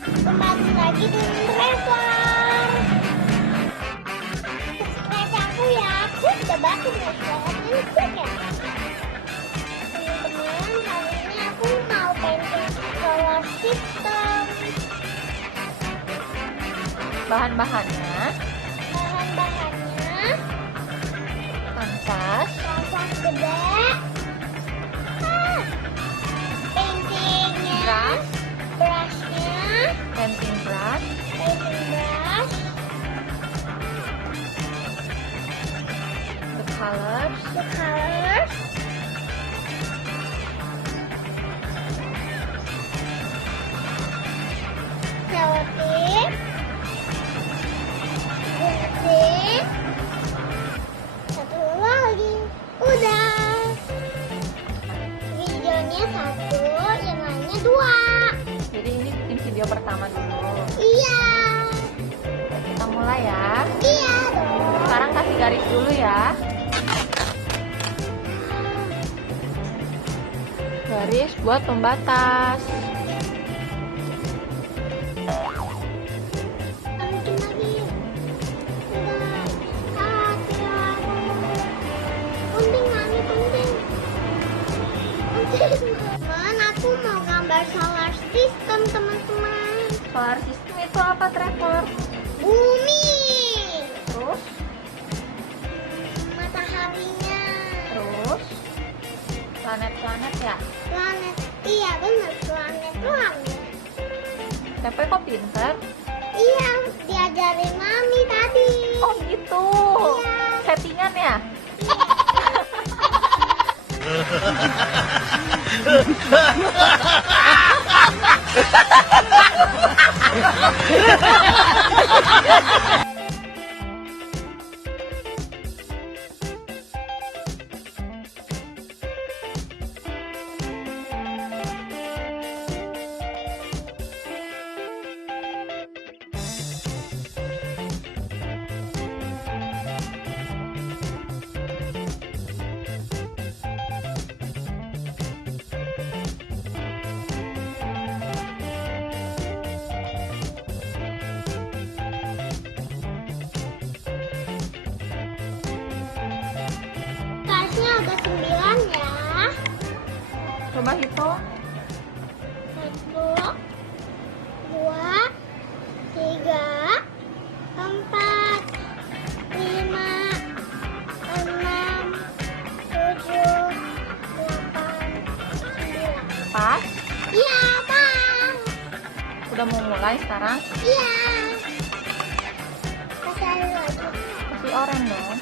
Kembali lagi dengan Trevor. Subscribe aku ya. Aku udah banget YouTube ya. Teman-teman, hari ini aku mau painting solar system. Bahan-bahannya kanvas gede, paintingnya, brushnya, painting brush, the colors, selotip, gunting, satu lagi, udah. Videonya satu, yang lainnya dua. jadi ini bikin video pertama dulu. Iya. Kita mulai ya. Iya dong. Sekarang kasih garis dulu ya. Garis buat pembatas. Bikin lagi. Udah. Penting. Teman, aku mau gambar solar system, teman-teman. Solar system itu apa, Trevor? Bumi. Terus, Mataharinya. terus planet-planet ya. Planet. Iya benar, planet. Tapi kok pintar? Iya, diajarin mami tadi. Oh gitu. Iya. Settingan ya? Garisnya ada 9 ya. Coba hitung. 1, 2, 3, 4, 5, 6, 7, 8, 9. Pas. Iya, Bang. Udah mau mulai sekarang. Iya. Kasih air lagi. Kasih oranye dong.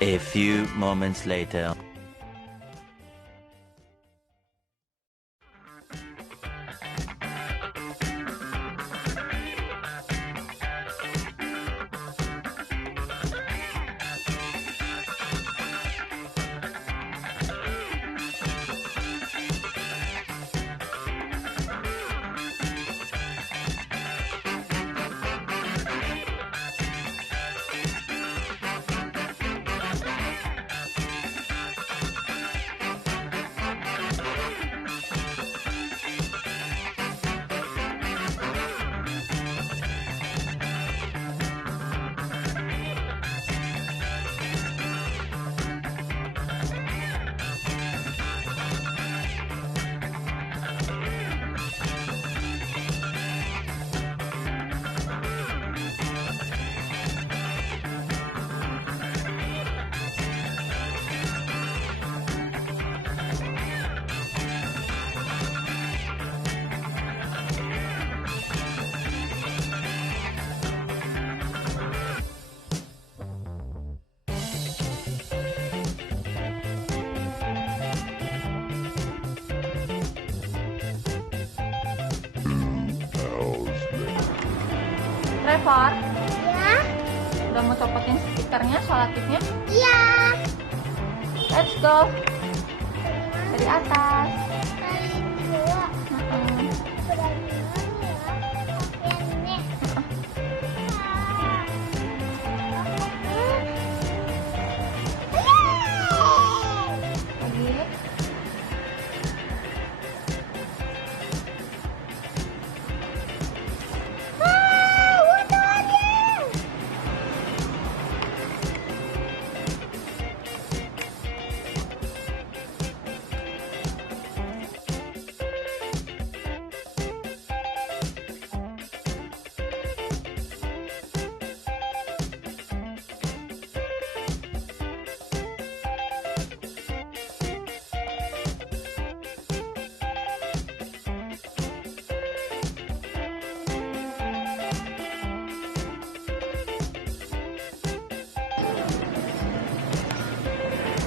A few moments later. Trevor, Ya? udah mau copotin stikernya, solatifnya? Iya. Let's go. Dari atas. Kali dua. Mm-mm. Berani ya. Oke nih. Lagi.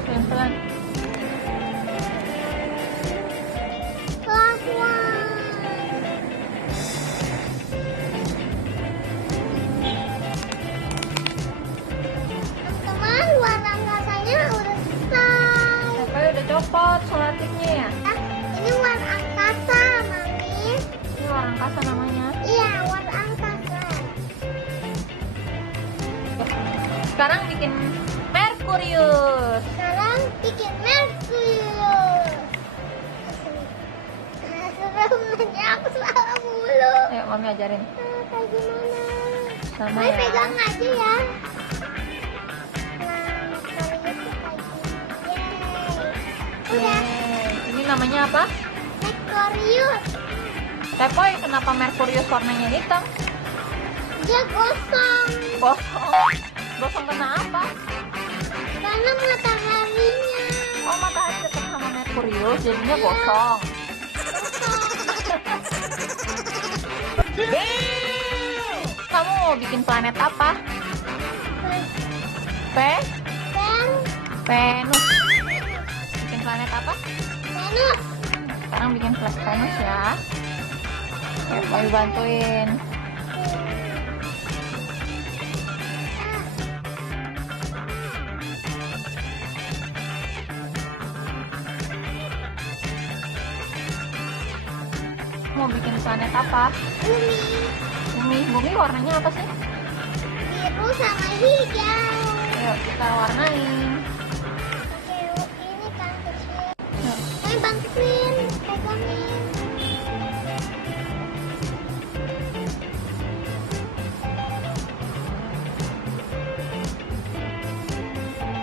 Pelan-pelan. Teman-teman, warna angkasanya udah selesai. Sampai udah copot solatifnya ya? Ini warna angkasa, Mami. Ini orang angkasa namanya. Iya, warna angkasa. Sekarang bikin Merkurius. Sekarang bikin Melukis. Seremnya aku salah mulu. Ayo mami ajarin. Kayak gimana? Sama Mami ya. pegang aja ya. Nah, kalau itu kayak gini. Yeay. Udah. Yeay. Ini namanya apa? Melukis. Tepoy, kenapa Merkurius warnanya hitam? Dia gosong. Gosong. Gosong kena apa? Karena mataharinya. Oh, matahari dekat sama Merkurius, jadinya gosong. Kamu mau bikin planet apa? Ben. Venus. Bikin planet apa? Venus. Sekarang bikin Venus ya. Ya, mau bantuin. Mau bikin planet apa? Bumi warnanya apa sih? Biru sama hijau. Ayo kita warnain. Oke, ini kan kecil. Yuk. Bantuin, pegangin.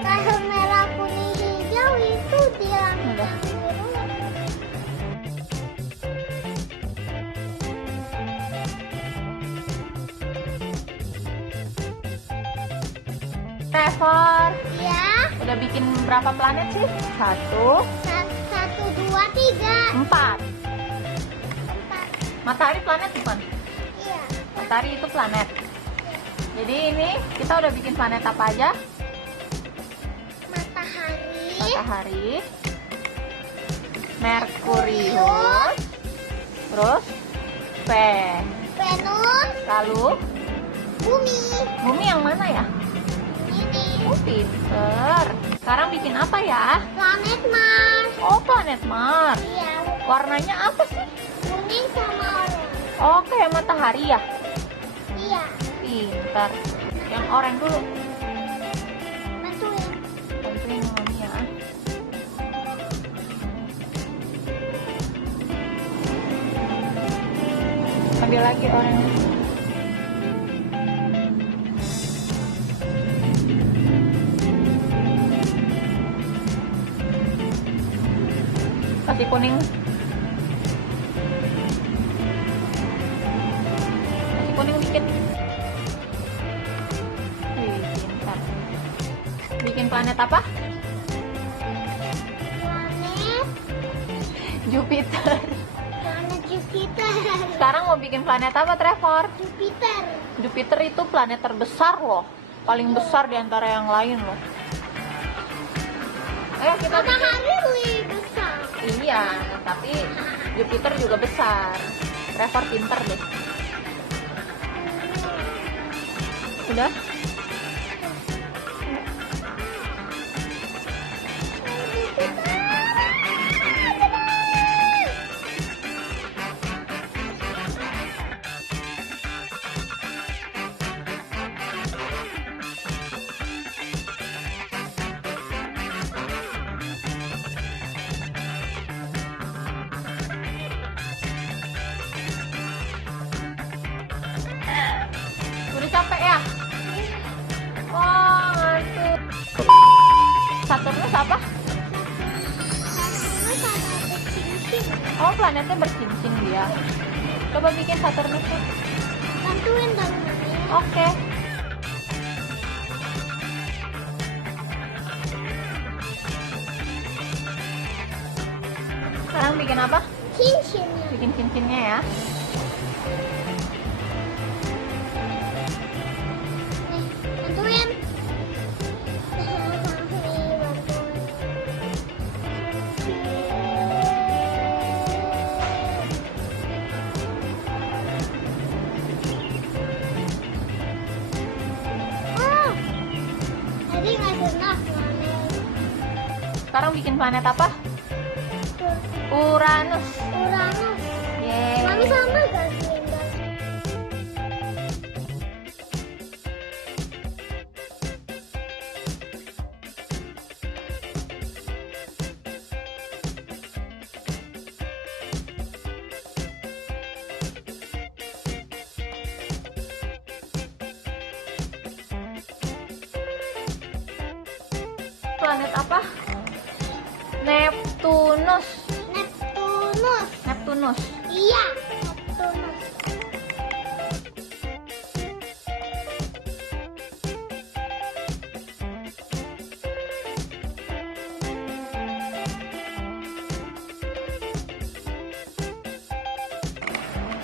Kalau merah, kuning, hijau itu dia Udah. biru. Trevor, Ya, udah bikin berapa planet sih? 1, 1, 2, 3, 4. 4. Matahari planet bukan? Iya. Matahari itu planet. Jadi ini kita udah bikin planet apa aja? matahari, Merkurius, terus Venus, lalu bumi. bumi yang mana ya? Ini Oh, pinter. Sekarang bikin apa ya? planet Mars. Oh, planet Mars. Iya, Warnanya apa sih? kuning sama oranye. Oh, kayak matahari ya? Iya, Pintar. Yang oranye dulu. bantuin. Bantuin mami ya. Ambil lagi oranye. Kasih kuning. Kasih kuning dikit. Wih, pintar. Bikin planet apa? Planet, Jupiter. planet Jupiter. Sekarang mau bikin planet apa, Trevor? Jupiter. Jupiter itu planet terbesar loh. Paling besar di antara yang lain loh. Ayo kita bikin. Matahari lebih besar. Iya, tapi Jupiter juga besar. Trevor pinter deh. Udah? Udah capek ya? Wah, ngantuk. Saturnus apa? Saturnus ada bercincin. Oh, planetnya bercincin dia. Coba bikin Saturnus tuh. Bantuin dong, Mami. Oke. Sekarang bikin apa? Cincinnya. Bikin cincinnya ya. Bantuin. Oh, tadi nggak jelas, Mami. Sekarang bikin planet apa? Uranus. Uranus. Yeay. Mami sama gak sih? Planet apa? Neptunus. Neptunus. Neptunus. Iya, Neptunus.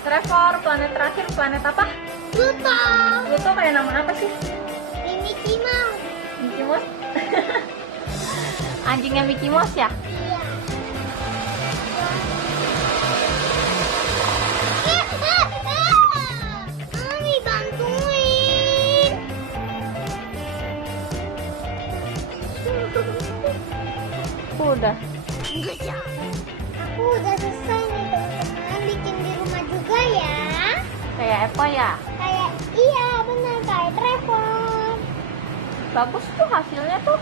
Trevor, planet terakhir planet apa? Pluto. Pluto kayak nama apa sih? Di Mickey Mouse. Mickey Mouse. Anjingnya Mickey Mouse ya? Iya. Mami bantuin. Udah. Aku udah selesai nih teman-teman, bikin di rumah juga ya. Kayak apa ya? Kayak iya benar kayak Trevor. Bagus tuh hasilnya tuh.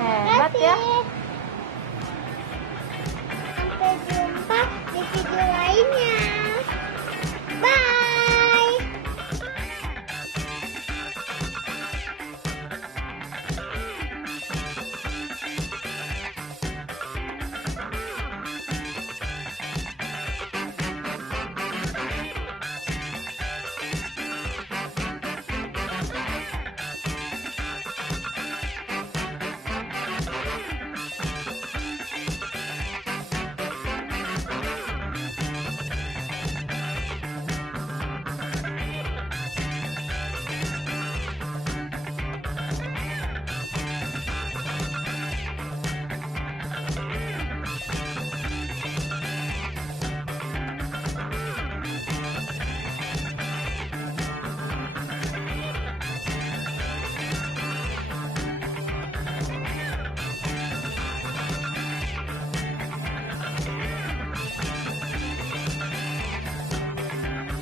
Hebat ya. Kasih.